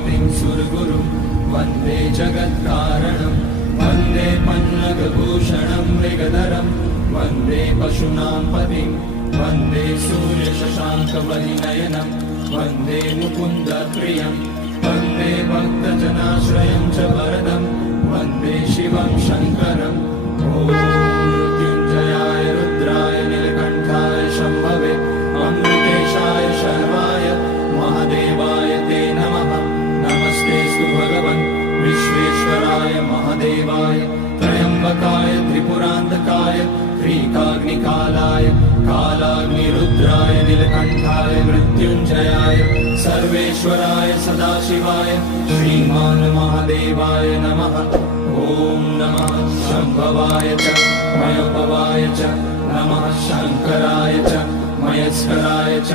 पतिं सुरगुरुं वन्दे जगत्कारणं वन्दे पन्नगभूषणं मृगधरं वन्दे पशूनां पतिं वन्दे सूर्यशशाङ्कवलिनयनं वन्दे मुकुन्दप्रियं वन्दे भक्तजनाश्रयं च वरदं वन्दे शिवं शङ्करम् ॐ मृत्युञ्जयाय रुद्राय नीलकण्ठाय शम्भवे अमृतेशाय शर्वाय महादेवाय ते नमः। नमस्तेऽस्तु भगवन् विश्वेश्वराय महादेवाय त्र्यम्बकाय त्रिपुरान्तकाय त्रिकाग्निकालाय कालाग्निरुद्राय नीलकण्ठाय मृत्युञ्जयाय सर्वेश्वराय सदाशिवाय श्रीमान् महादेवाय नमः। ॐ नमः शम्भवाय च मयोपवाय च नमः शङ्कराय च मयस्कराय च